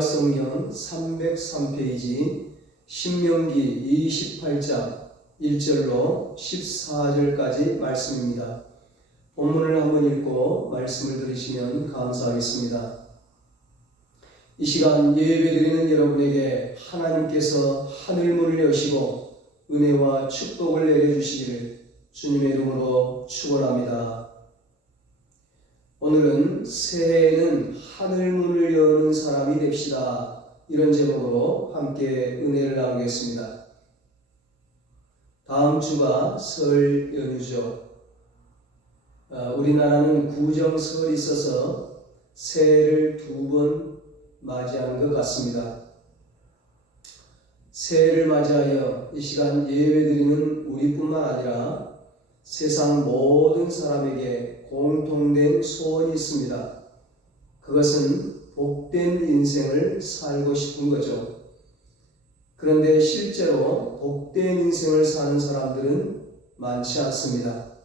구약성경 303페이지 신명기 28장 1절로 14절까지 말씀입니다. 본문을 한번 읽고 말씀을 들으시면 감사하겠습니다. 이 시간 예배드리는 여러분에게 하나님께서 하늘문을 여시고 은혜와 축복을 내려주시기를 주님의 이름으로 축원합니다. 오늘은 새해에는 하늘문을 여는 사람이 됩시다. 이런 제목으로 함께 은혜를 나누겠습니다. 다음 주가 설 연휴죠. 우리나라는 구정설이 있어서 새해를 2번 맞이한 것 같습니다. 새해를 맞이하여 이 시간 예배드리는 우리뿐만 아니라 세상 모든 사람에게 공통된 소원이 있습니다. 그것은 복된 인생을 살고 싶은 거죠. 그런데 실제로 복된 인생을 사는 사람들은 많지 않습니다.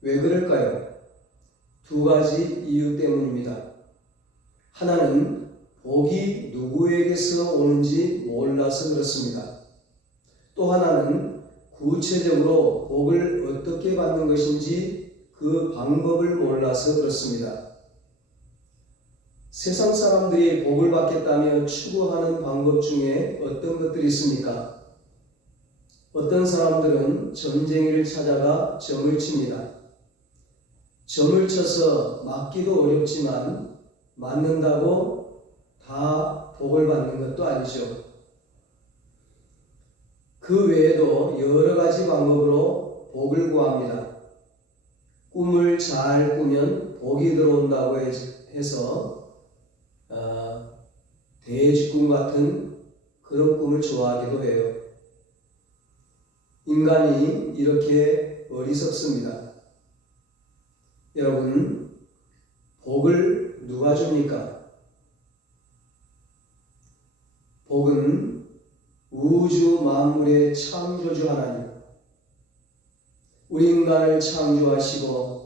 왜 그럴까요? 2가지 이유 때문입니다. 하나는 복이 누구에게서 오는지 몰라서 그렇습니다. 또 하나는 구체적으로 복을 어떻게 받는 것인지 그 방법을 몰라서 그렇습니다. 세상 사람들이 복을 받겠다며 추구하는 방법 중에 어떤 것들이 있습니까? 어떤 사람들은 점쟁이를 찾아가 점을 칩니다. 점을 쳐서 맞기도 어렵지만 맞는다고 다 복을 받는 것도 아니죠. 그 외에도 여러 가지 방법으로 복을 구합니다. 꿈을 잘 꾸면 복이 들어온다고 해서 대지꿈 같은 그런 꿈을 좋아하기도 해요. 인간이 이렇게 어리석습니다. 여러분, 복을 누가 줍니까? 복은 우주 만물의 창조주 하나님, 우리 인간을 창조하시고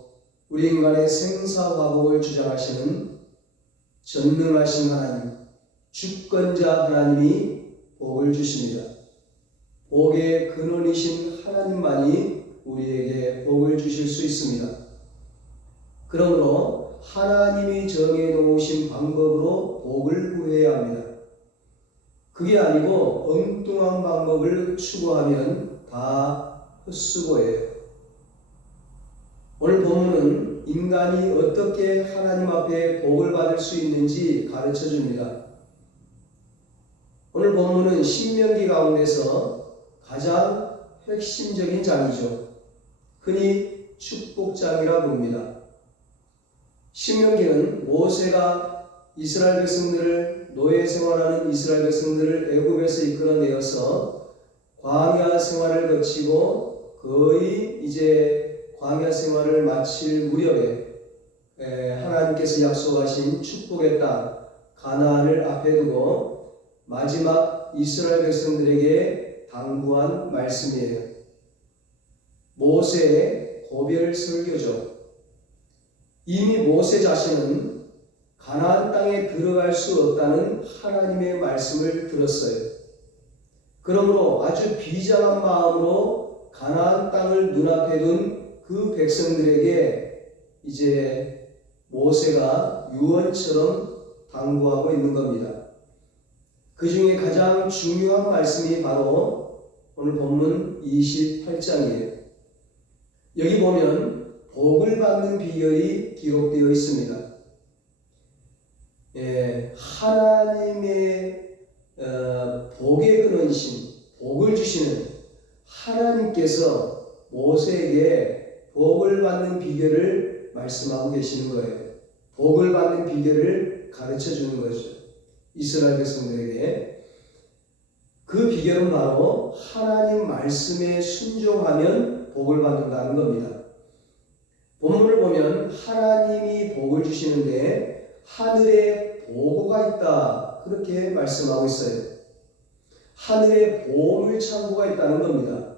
우리 인간의 생사화복을 주장하시는 전능하신 하나님, 주권자 하나님이 복을 주십니다. 복의 근원이신 하나님만이 우리에게 복을 주실 수 있습니다. 그러므로 하나님이 정해놓으신 방법으로 복을 구해야 합니다. 그게 아니고 엉뚱한 방법을 추구하면 다 헛수고예요. 오늘 본문은 인간이 어떻게 하나님 앞에 복을 받을 수 있는지 가르쳐 줍니다. 오늘 본문은 신명기 가운데서 가장 핵심적인 장이죠. 흔히 축복장이라 부릅니다. 신명기는 모세가 이스라엘 백성들을 노예 생활하는 이스라엘 백성들을 애굽에서 이끌어내어서 광야 생활을 거치고 거의 이제 광야 생활을 마칠 무렵에 하나님께서 약속하신 축복의 땅 가나안을 앞에 두고 마지막 이스라엘 백성들에게 당부한 말씀이에요. 모세의 고별 설교죠. 이미 모세 자신은 가나안 땅에 들어갈 수 없다는 하나님의 말씀을 들었어요. 그러므로 아주 비장한 마음으로 가나안 땅을 눈앞에 둔 그 백성들에게 이제 모세가 유언처럼 당부하고 있는 겁니다. 그 중에 가장 중요한 말씀이 바로 오늘 본문 28장이에요. 여기 보면 복을 받는 비결이 기록되어 있습니다. 하나님의 복의 근원이신 복을 주시는 하나님께서 모세에게 복을 받는 비결을 말씀하고 계시는 거예요. 복을 받는 비결을 가르쳐 주는 거죠. 이스라엘 백성들에게. 그 비결은 바로 하나님 말씀에 순종하면 복을 받는다는 겁니다. 본문을 보면 하나님이 복을 주시는데 하늘에 보고가 있다. 그렇게 말씀하고 있어요. 하늘에 보물 창고가 있다는 겁니다.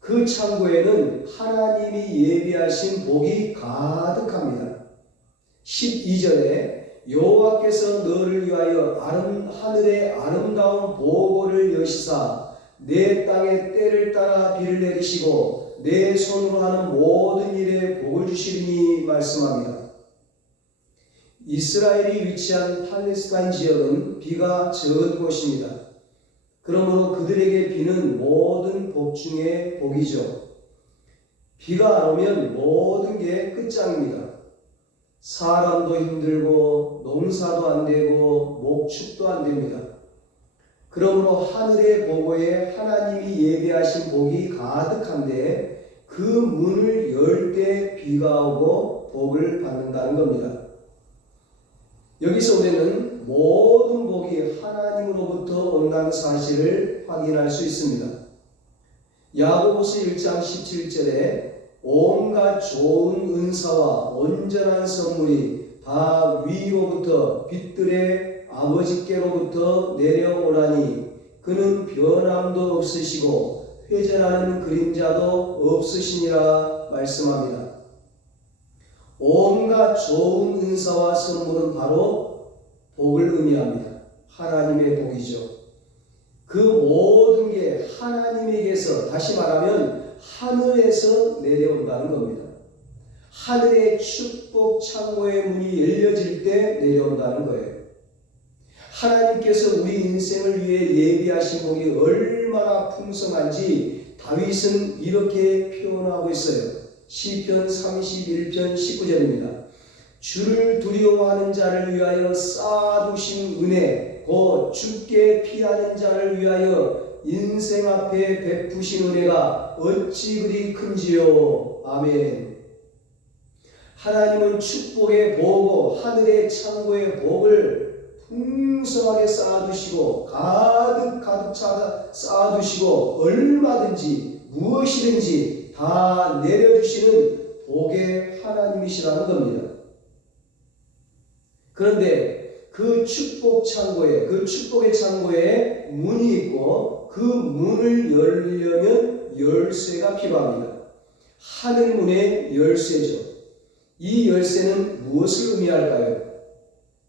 그 창고에는 하나님이 예비하신 복이 가득합니다. 12절에 여호와께서 너를 위하여 하늘의 아름다운 보고를 여시사 내 땅에 때를 따라 비를 내리시고 내 손으로 하는 모든 일에 복을 주시리니 말씀합니다. 이스라엘이 위치한 팔레스타인 지역은 비가 적은 곳입니다. 그러므로 그들에게 비는 모든 복 중에 복이죠. 비가 안 오면 모든 게 끝장입니다. 사람도 힘들고 농사도 안 되고 목축도 안 됩니다. 그러므로 하늘의 보고에 하나님이 예비하신 복이 가득한데 그 문을 열 때 비가 오고 복을 받는다는 겁니다. 여기서 우리는 모든 복이 하나님으로부터 온다는 사실을 확인할 수 있습니다. 야고보서 1장 17절에 온갖 좋은 은사와 온전한 선물이 다 위로부터 빛들의 아버지께로부터 내려오라니 그는 변함도 없으시고 회전하는 그림자도 없으시니라 말씀합니다. 온갖 좋은 은사와 선물은 바로 복을 의미합니다. 하나님의 복이죠. 그 모든 게 하나님에게서, 다시 말하면 하늘에서 내려온다는 겁니다. 하늘의 축복 창고의 문이 열려질 때 내려온다는 거예요. 하나님께서 우리 인생을 위해 예비하신 복이 얼마나 풍성한지 다윗은 이렇게 표현하고 있어요. 시편 31편 19절입니다. 주를 두려워하는 자를 위하여 쌓아두신 은혜, 곧 주께 피하는 자를 위하여 인생 앞에 베푸신 은혜가 어찌 그리 큰지요. 아멘. 하나님은 축복의 보고 하늘의 창고의 복을 풍성하게 쌓아두시고 가득 차 쌓아두시고 얼마든지 무엇이든지 다 내려주시는 복의 하나님이시라는 겁니다. 그런데 그 축복 창고에, 그 축복의 창고에 문이 있고 그 문을 열려면 열쇠가 필요합니다. 하늘문의 열쇠죠. 이 열쇠는 무엇을 의미할까요?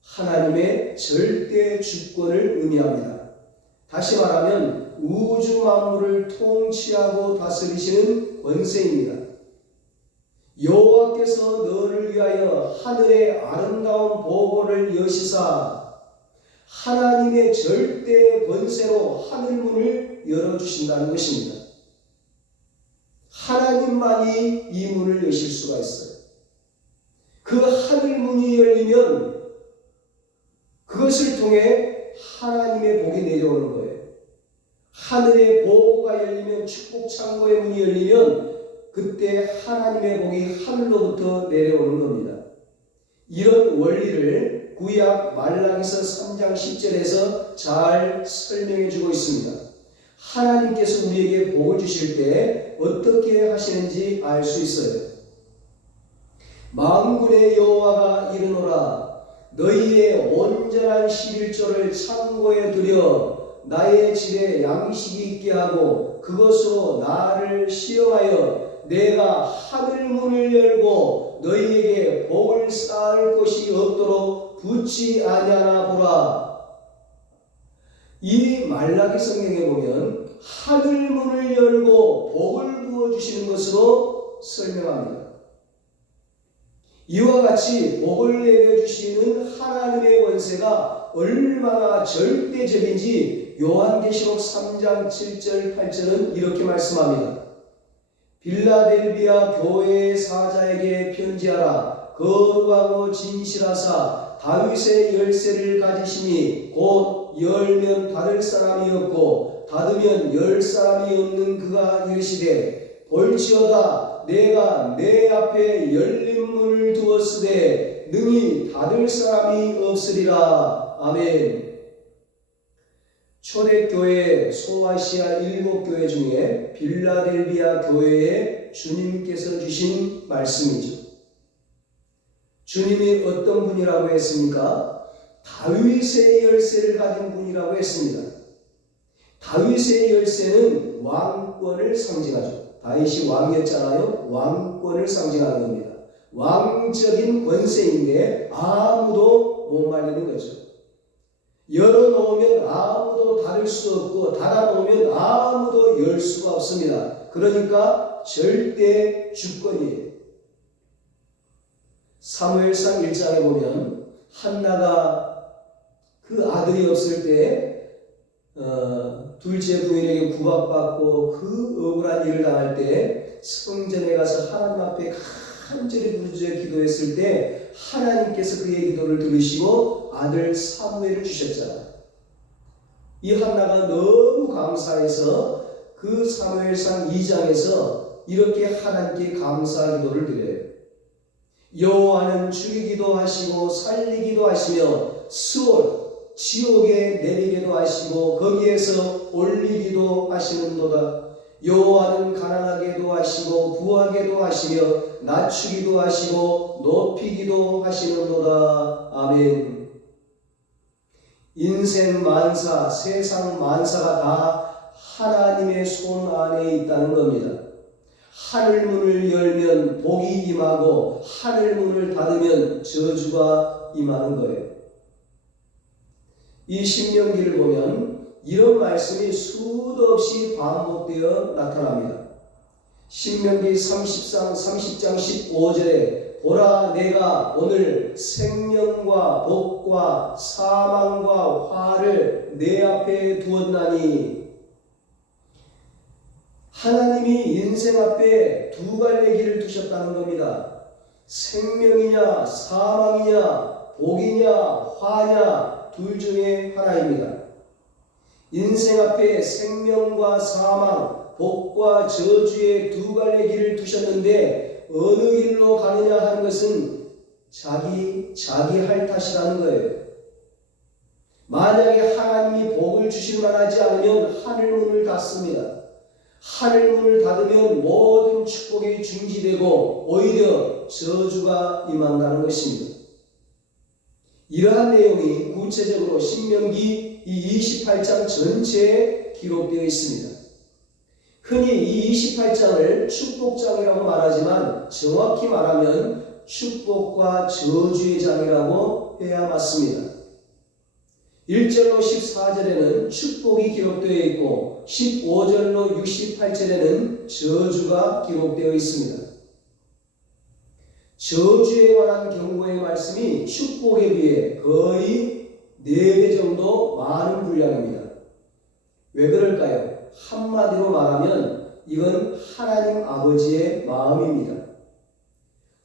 하나님의 절대 주권을 의미합니다. 다시 말하면 우주 만물을 통치하고 다스리시는 권세입니다. 여호와께서 너를 위하여 하늘의 아름다운 보고를 여시사 하나님의 절대 권세로 하늘문을 열어주신다는 것입니다. 하나님만이 이 문을 여실 수가 있어요. 그 하늘문이 열리면 그것을 통해 하나님의 복이 내려오는 거예요. 하늘의 보고가 열리면, 축복 창고의 문이 열리면 그때 하나님의 복이 하늘로부터 내려오는 겁니다. 이런 원리를 구약 말라기서 3장 10절에서 잘 설명해 주고 있습니다. 하나님께서 우리에게 복을 주실 때 어떻게 하시는지 알 수 있어요. 만군의 여호와가 이르노라 너희의 온전한 11조를 창고에 들여 나의 집에 양식이 있게 하고 그것으로 나를 시험하여 내가 하늘문을 열고 너희에게 복을 쌓을 곳이 없도록 붙지 아니하나 보라. 이 말라기 성경에 보면 하늘문을 열고 복을 부어주시는 것으로 설명합니다. 이와 같이 복을 내려주시는 하나님의 권세가 얼마나 절대적인지 요한계시록 3장 7절 8절은 이렇게 말씀합니다. 빌라델비아 교회의 사자에게 편지하라. 거룩하고 진실하사 다윗의 열쇠를 가지시니 곧 열면 닫을 사람이 없고 닫으면 열 사람이 없는 그가 이르시되 볼지어다 내가 내 앞에 열린 문을 두었으되 능히 닫을 사람이 없으리라. 아멘. 초대교회 소아시아 7교회 중에 빌라델비아 교회에 주님께서 주신 말씀이죠. 주님이 어떤 분이라고 했습니까? 다윗의 열쇠를 가진 분이라고 했습니다. 다윗의 열쇠는 왕권을 상징하죠. 다윗이 왕이었잖아요. 왕권을 상징하는 겁니다. 왕적인 권세인데 아무도 못 말리는 거죠. 열어놓으면 아무도 닫을 수 없고 닫아놓으면 아무도 열 수가 없습니다. 그러니까 절대 주권이에요. 사무엘상 1장에 보면 한나가 그 아들이 없을 때 둘째 부인에게 구박받고 그 억울한 일을 당할 때 성전에 가서 하나님 앞에 간절히 부르짖어 기도했을 때 하나님께서 그의 기도를 들으시고 아들 사무엘을 주셨잖아. 이 한나가 너무 감사해서 그 사무엘상 2장에서 이렇게 하나님께 감사 기도를 드려요. 여호와는 죽이기도 하시고 살리기도 하시며 스올 지옥에 내리기도 하시고 거기에서 올리기도 하시는도다. 여호와는 가난하게도 하시고 부하게도 하시며 낮추기도 하시고 높이기도 하시는도다. 아멘. 인생 만사, 세상 만사가 다 하나님의 손 안에 있다는 겁니다. 하늘 문을 열면 복이 임하고 하늘 문을 닫으면 저주가 임하는 거예요. 이 신명기를 보면 이런 말씀이 수도 없이 반복되어 나타납니다. 신명기 30장 15절에 보라 내가 오늘 생명과 복과 사망과 화를 내 앞에 두었나니 하나님이 인생 앞에 두 갈래 길을 두셨다는 겁니다. 생명이냐 사망이냐 복이냐 화냐 둘 중에 하나입니다. 인생 앞에 생명과 사망, 복과 저주의 두 갈래 길을 두셨는데 어느 길로 가느냐 하는 것은 자기 할 탓이라는 거예요. 만약에 하나님이 복을 주실 만하지 않으면 하늘문을 닫습니다. 하늘문을 닫으면 모든 축복이 중지되고 오히려 저주가 임한다는 것입니다. 이러한 내용이 구체적으로 신명기 이 28장 전체에 기록되어 있습니다. 흔히 이 28장을 축복장이라고 말하지만 정확히 말하면 축복과 저주의 장이라고 해야 맞습니다. 1절로 14절에는 축복이 기록되어 있고 15절로 68절에는 저주가 기록되어 있습니다. 저주에 관한 경고의 말씀이 축복에 비해 거의 4배 정도 많은 분량입니다. 왜 그럴까요? 한마디로 말하면 이건 하나님 아버지의 마음입니다.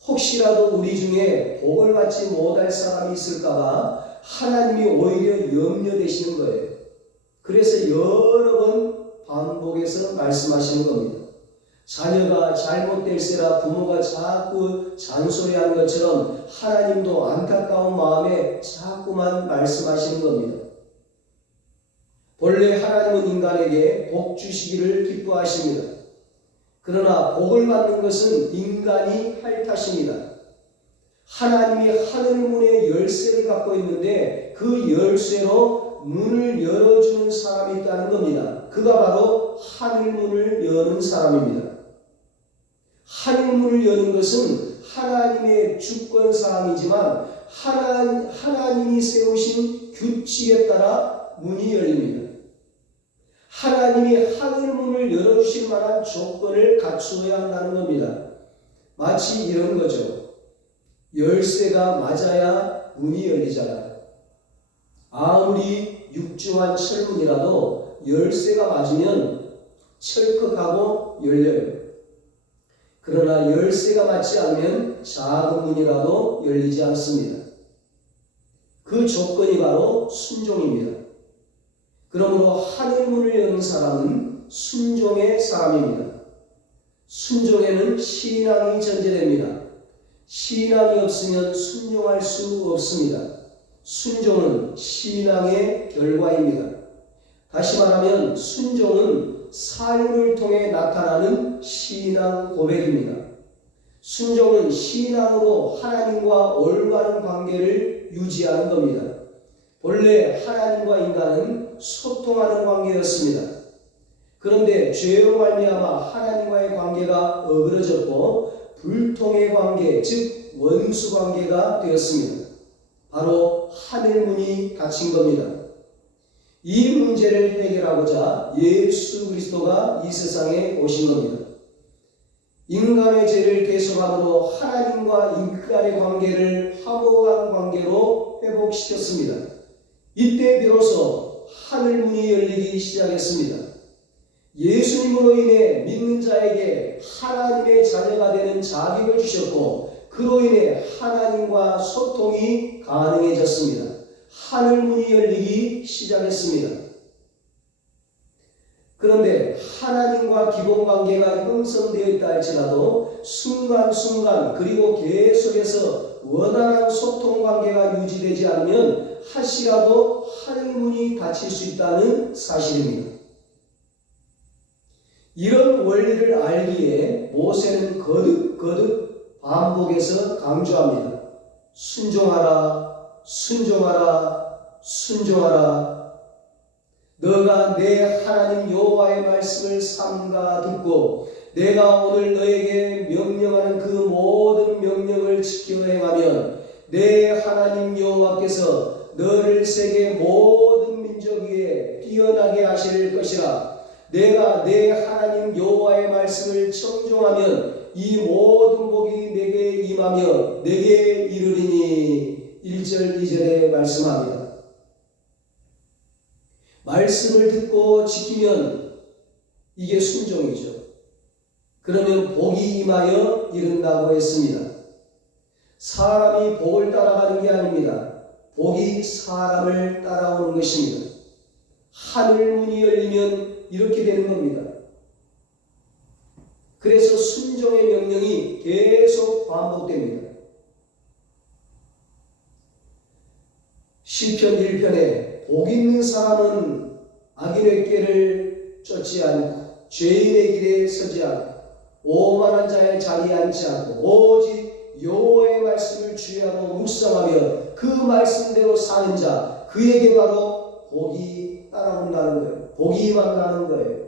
혹시라도 우리 중에 복을 받지 못할 사람이 있을까봐 하나님이 오히려 염려되시는 거예요. 그래서 여러 번 반복해서 말씀하시는 겁니다. 자녀가 잘못될세라 부모가 자꾸 잔소리하는 것처럼 하나님도 안타까운 마음에 자꾸만 말씀하시는 겁니다. 본래 하나님은 인간에게 복 주시기를 기뻐하십니다. 그러나 복을 받는 것은 인간이 할 탓입니다. 하나님이 하늘문의 열쇠를 갖고 있는데 그 열쇠로 문을 열어주는 사람이 있다는 겁니다. 그가 바로 하늘문을 여는 사람입니다. 하늘문을 여는 것은 하나님의 주권사항이지만 하나님이 세우신 규칙에 따라 문이 열립니다. 하나님이 하늘문을 열어주실 만한 조건을 갖추어야 한다는 겁니다. 마치 이런 거죠. 열쇠가 맞아야 문이 열리잖아요. 아무리 육중한 철문이라도 열쇠가 맞으면 철컥하고 열려요. 그러나 열쇠가 맞지 않으면 작은 문이라도 열리지 않습니다. 그 조건이 바로 순종입니다. 그러므로 하늘문을 여는 사람은 순종의 사람입니다. 순종에는 신앙이 전제됩니다. 신앙이 없으면 순종할 수 없습니다. 순종은 신앙의 결과입니다. 다시 말하면 순종은 삶을 통해 나타나는 신앙 고백입니다. 순종은 신앙으로 하나님과 올바른 관계를 유지하는 겁니다. 본래 하나님과 인간은 소통하는 관계였습니다. 그런데 죄로 말미암아 하나님과의 관계가 어그러졌고 불통의 관계, 즉 원수 관계가 되었습니다. 바로 하늘 문이 닫힌 겁니다. 이 문제를 해결하고자 예수 그리스도가 이 세상에 오신 겁니다. 인간의 죄를 계속함으로 하나님과 인간의 관계를 화목한 관계로 회복시켰습니다. 이때 비로소 하늘 문이 열리기 시작했습니다. 예수님으로 인해 믿는 자에게 하나님의 자녀가 되는 자격을 주셨고 그로 인해 하나님과 소통이 가능해졌습니다. 하늘 문이 열리기 시작했습니다. 그런데 하나님과 기본 관계가 형성되어 있다 할지라도 순간순간 그리고 계속해서 원활한 소통 관계가 유지되지 않으면 한시라도 하늘 문이 닫힐 수 있다는 사실입니다. 이런 원리를 알기에 모세는 거듭 반복해서 강조합니다. 순종하라, 순종하라, 순종하라. 너가 내 하나님 여호와의 말씀을 삼가 듣고 내가 오늘 너에게 명령하는 그 모든 명령을 지켜 행하면 내 하나님 여호와께서 너를 세계 모든 민족 위에 뛰어나게 하실 것이라. 내가 내 하나님 여호와의 말씀을 청종하면 이 모든 복이 내게 임하며 내게 이르리니 1절 2절에 말씀합니다. 말씀을 듣고 지키면 이게 순종이죠. 그러면 복이 임하여 이른다고 했습니다. 사람이 복을 따라가는 게 아닙니다. 복이 사람을 따라오는 것입니다. 하늘 문이 열리면 이렇게 되는 겁니다. 그래서 순종의 명령이 계속 반복됩니다. 시편 1편에 복 있는 사람은 악인의 꾀를 쫓지 않고 죄인의 길에 서지 않고 오만한 자의 자리에 앉지 않고 오직 여호와의 말씀을 주야로 묵상하며 그 말씀대로 사는 자 그에게 바로 복이 따라온다는 거예요. 복이 임한다는 거예요.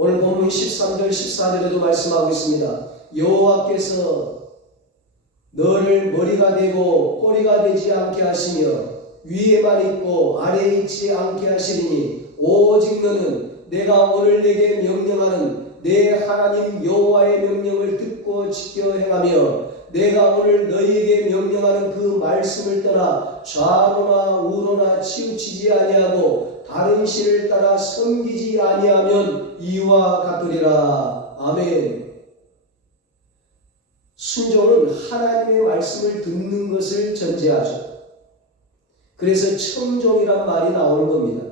오늘 본문 13절 14절에도 말씀하고 있습니다. 여호와께서 너를 머리가 되고 꼬리가 되지 않게 하시며 위에만 있고 아래에 있지 않게 하시리니 오직 너는 내가 오늘 내게 명령하는 내 하나님 여호와의 명령을 듣고 지켜 행하며 내가 오늘 너희에게 명령하는 그 말씀을 떠나 좌로나 우로나 치우치지 아니하고 다른 신을 따라 섬기지 아니하면 이와 같으리라. 아멘. 순종은 하나님의 말씀을 듣는 것을 전제하죠. 그래서 청종이란 말이 나오는 겁니다.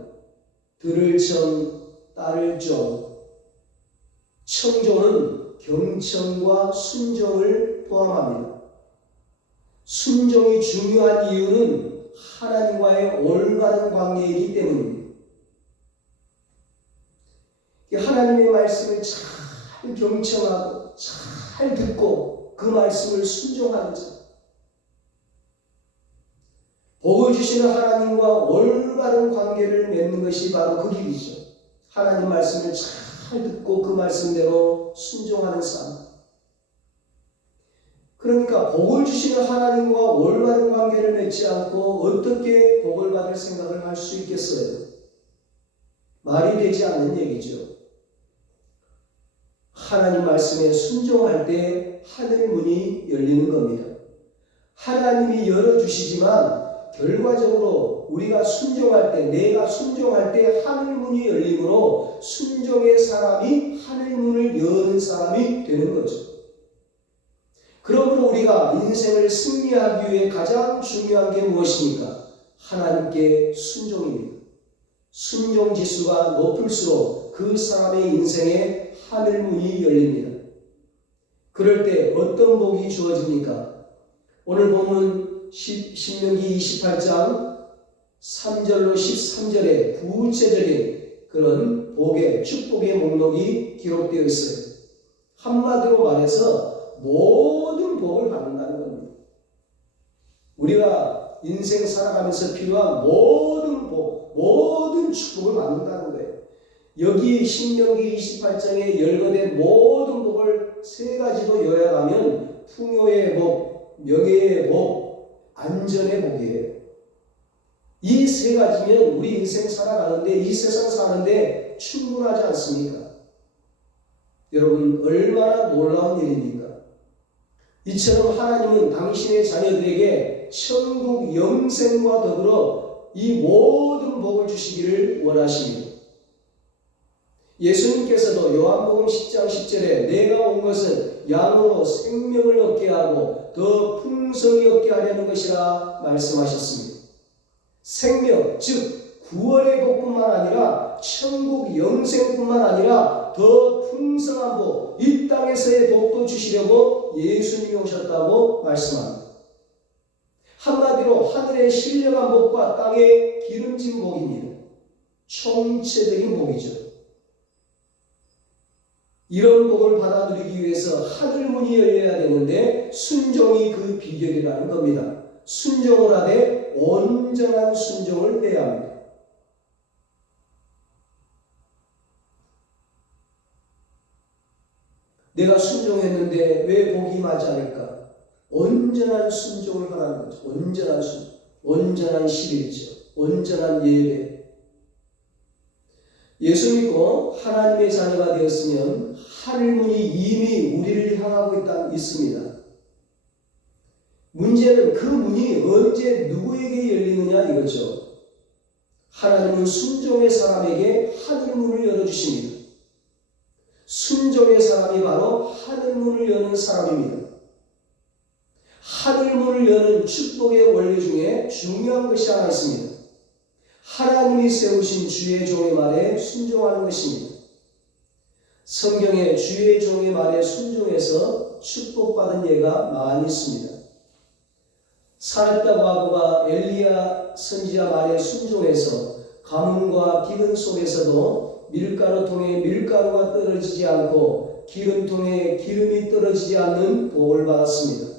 들을 청, 따를 종. 청종은 경청과 순종을 포함합니다. 순종이 중요한 이유는 하나님과의 올바른 관계이기 때문입니다. 하나님의 말씀을 잘 경청하고 잘 듣고 그 말씀을 순종하는 자. 복을 주시는 하나님과 올바른 관계를 맺는 것이 바로 그 길이죠. 하나님 말씀을 잘 듣고 그 말씀대로 순종하는 삶. 그러니까 복을 주시는 하나님과 올바른 관계를 맺지 않고 어떻게 복을 받을 생각을 할 수 있겠어요? 말이 되지 않는 얘기죠. 하나님 말씀에 순종할 때 하늘 문이 열리는 겁니다. 하나님이 열어주시지만 결과적으로 우리가 순종할 때, 내가 순종할 때 하늘 문이 열리므로 순종의 사람이 하늘 문을 여는 사람이 되는 거죠. 그러므로 우리가 인생을 승리하기 위해 가장 중요한 게 무엇입니까? 하나님께 순종입니다. 순종 지수가 높을수록 그 사람의 인생에 하늘 문이 열립니다. 그럴 때 어떤 복이 주어집니까? 오늘 보면 신명기 28장 3절로 13절에 구체적인 그런 복의, 축복의 목록이 기록되어 있어요. 한마디로 말해서 모든 복을 받는다는 겁니다. 우리가 인생 살아가면서 필요한 모든 복, 모든 축복을 받는다는 거예요. 여기 신명기 28장에 열거된 모든 세 가지로 요약하면 풍요의 복, 명예의 복, 안전의 복이에요. 이 세 가지면 우리 인생 살아가는데, 이 세상 사는데 충분하지 않습니까? 여러분, 얼마나 놀라운 일입니까? 이처럼 하나님은 당신의 자녀들에게 천국 영생과 더불어 이 모든 복을 주시기를 원하십니다. 예수님께서도 요한복음 10장 10절에 내가 온 것은 양으로 생명을 얻게 하고 더 풍성히 얻게 하려는 것이라 말씀하셨습니다. 생명, 즉 구원의 복뿐만 아니라 천국 영생뿐만 아니라 더 풍성한 복, 이 땅에서의 복도 주시려고 예수님이 오셨다고 말씀합니다. 한마디로 하늘의 신령한 복과 땅의 기름진 복입니다. 총체적인 복이죠. 이런 복을 받아 누리기 위해서 하늘 문이 열려야 되는데 순종이 그 비결이라는 겁니다. 순종을 하되 온전한 순종을 해야 합니다. 내가 순종했는데 왜 복이 임하지 않을까? 온전한 순종을 하라는 거죠. 온전한 순종, 온전한 실일죠, 온전한 예배. 예수 믿고 하나님의 자녀가 되었으면 하늘문이 이미 우리를 향하고 있습니다. 문제는 그 문이 언제 누구에게 열리느냐 이거죠. 하나님은 순종의 사람에게 하늘문을 열어주십니다. 순종의 사람이 바로 하늘문을 여는 사람입니다. 하늘문을 여는 축복의 원리 중에 중요한 것이 하나 있습니다. 하나님이 세우신 주의 종의 말에 순종하는 것입니다. 성경에 주의 종의 말에 순종해서 축복받은 예가 많이 있습니다. 사렙다 과부가 엘리야 선지자 말에 순종해서 가뭄과 기근 속에서도 밀가루통에 밀가루가 떨어지지 않고 기름통에 기름이 떨어지지 않는 복을 받았습니다.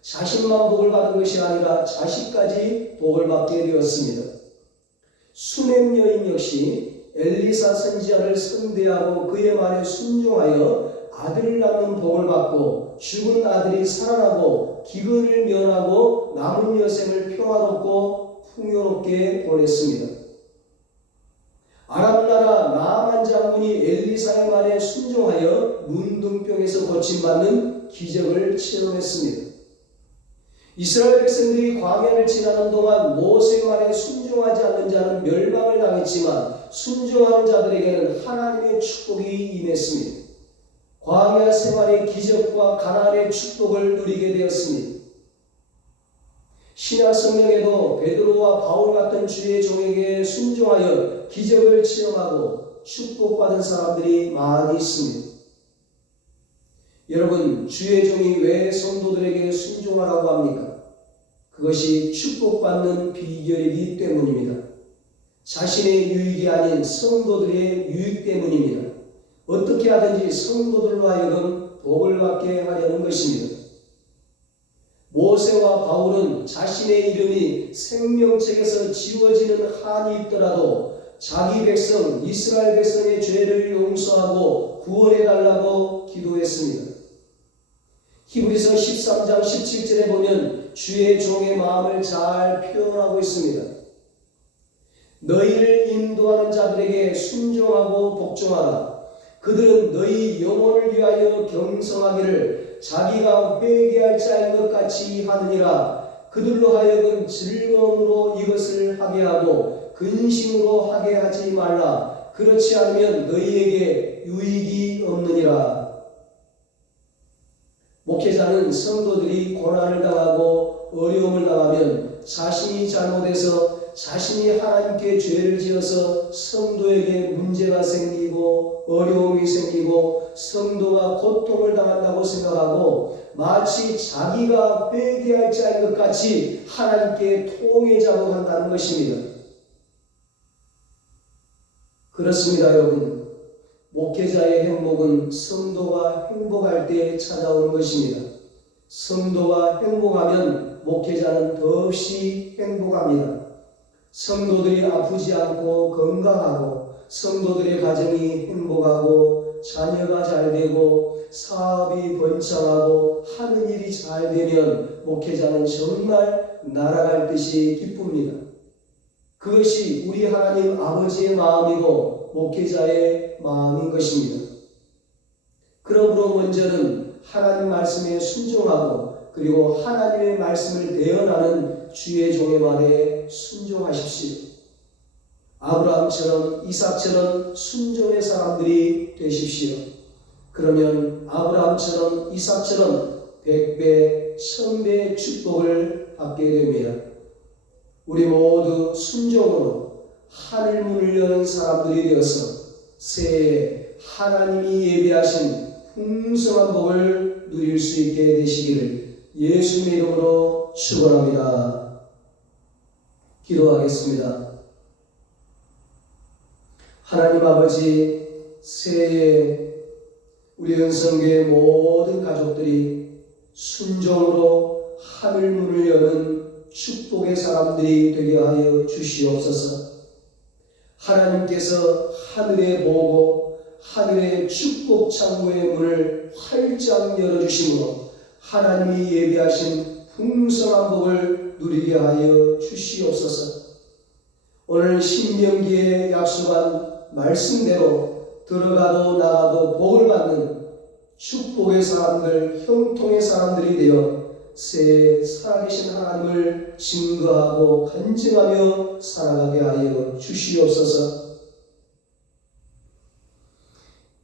자신만 복을 받은 것이 아니라 자식까지 복을 받게 되었습니다. 수넴 여인 역시 엘리사 선지자를 선대하고 그의 말에 순종하여 아들을 낳는 복을 받고 죽은 아들이 살아나고 기근을 면하고 남은 여생을 평화롭고 풍요롭게 보냈습니다. 아람 나라 나아만 장군이 엘리사의 말에 순종하여 문둥병에서 고침받는 기적을 체험했습니다. 이스라엘 백성들이 광야를 지나는 동안 모세의 말에 순종하지 않는 자는 멸망을 당했지만 순종하는 자들에게는 하나님의 축복이 임했습니다. 광야 생활의 기적과 가나안의 축복을 누리게 되었습니다. 신약 성경에도 베드로와 바울 같은 주의 종에게 순종하여 기적을 체험하고 축복받은 사람들이 많이 있습니다. 여러분, 주의 종이 왜 성도들에게 순종하라고 합니까? 그것이 축복받는 비결이기 때문입니다. 자신의 유익이 아닌 성도들의 유익 때문입니다. 어떻게 하든지 성도들로 하여금 복을 받게 하려는 것입니다. 모세와 바울은 자신의 이름이 생명책에서 지워지는 한이 있더라도 자기 백성 이스라엘 백성의 죄를 용서하고 구원해달라고 기도했습니다. 히브리서 13장 17절에 보면 주의 종의 마음을 잘 표현하고 있습니다. 너희를 인도하는 자들에게 순종하고 복종하라. 그들은 너희 영혼을 위하여 경성하기를 자기가 회개할 자인 것 같이 하느니라. 그들로 하여금 즐거움으로 이것을 하게 하고 근심으로 하게 하지 말라. 그렇지 않으면 너희에게 유익이 없느니라. 목회자는 성도들이 고난을 당하고 어려움을 당하면 자신이 잘못해서 자신이 하나님께 죄를 지어서 성도에게 문제가 생기고 어려움이 생기고 성도가 고통을 당한다고 생각하고 마치 자기가 회개할 자인 것 같이 하나님께 통해 작업한다는 것입니다. 그렇습니다, 여러분. 목회자의 행복은 성도가 행복할 때 찾아오는 것입니다. 성도가 행복하면 목회자는 더없이 행복합니다. 성도들이 아프지 않고 건강하고 성도들의 가정이 행복하고 자녀가 잘 되고 사업이 번창하고 하는 일이 잘 되면 목회자는 정말 날아갈 듯이 기쁩니다. 그것이 우리 하나님 아버지의 마음이고 목회자의 마음인 것입니다. 그러므로 먼저는 하나님 말씀에 순종하고 그리고 하나님의 말씀을 대언하는 주의 종의 말에 순종하십시오. 아브라함처럼 이삭처럼 순종의 사람들이 되십시오. 그러면 아브라함처럼 이삭처럼 100배, 1000배의 축복을 받게 됩니다. 우리 모두 순종으로 하늘 문을 여는 사람들이 되어서 새해에 하나님이 예비하신 풍성한 복을 누릴 수 있게 되시기를 예수님의 이름으로 축원합니다. 기도하겠습니다. 하나님 아버지, 새해에 우리 은성교회 모든 가족들이 순종으로 하늘 문을 여는 축복의 사람들이 되게 하여 주시옵소서. 하나님께서 하늘에 보고 하늘의 축복 창고의 문을 활짝 열어주심으로 하나님이 예비하신 풍성한 복을 누리게 하여 주시옵소서. 오늘 신명기에 약속한 말씀대로 들어가도 나가도 복을 받는 축복의 사람들, 형통의 사람들이 되어 새해 살아계신 하나님을 증거하고 간증하며 살아가게 하여 주시옵소서.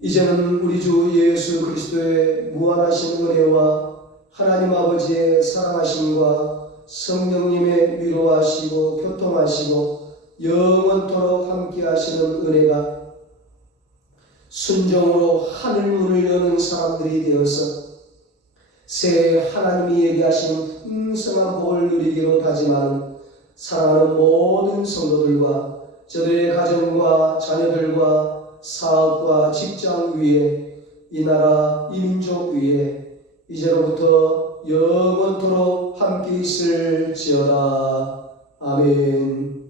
이제는 우리 주 예수 그리스도의 무한하신 은혜와 하나님 아버지의 사랑하심과 성령님의 위로하시고 교통하시고 영원토록 함께 하시는 은혜가 순종으로 하늘 문을 여는 사람들이 되어서 새해 하나님이 예비하신 풍성한 복을 누리기로 다짐하는 사랑하는 모든 성도들과 저들의 가정과 자녀들과 사업과 직장 위에 이 나라 이 민족 위에 이제로부터 영원토록 함께 있을지어다. 아멘.